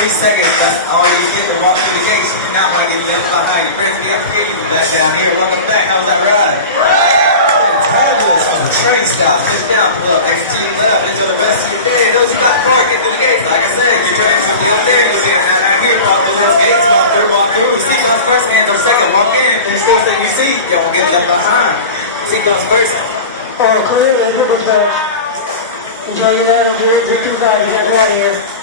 3 seconds. That's all you get to walk through the gates. You do not want to get left behind. You're ready to be educated. You left down here. Welcome back. How's that ride? Fabulous on the train stop. Sit down, pull up, exit to your left. Enjoy the rest of your day. Those who got parked, get through the gates. Like I said, get your hands up there. You'll get out here. Walk through those gates. Walk through. Seat comes first, hands are second. Walk in. If there's still things you see, you won't get left behind. Seat comes first. Oh, clearly, good, back. Enjoy your ride on your 325. You got to get out of here.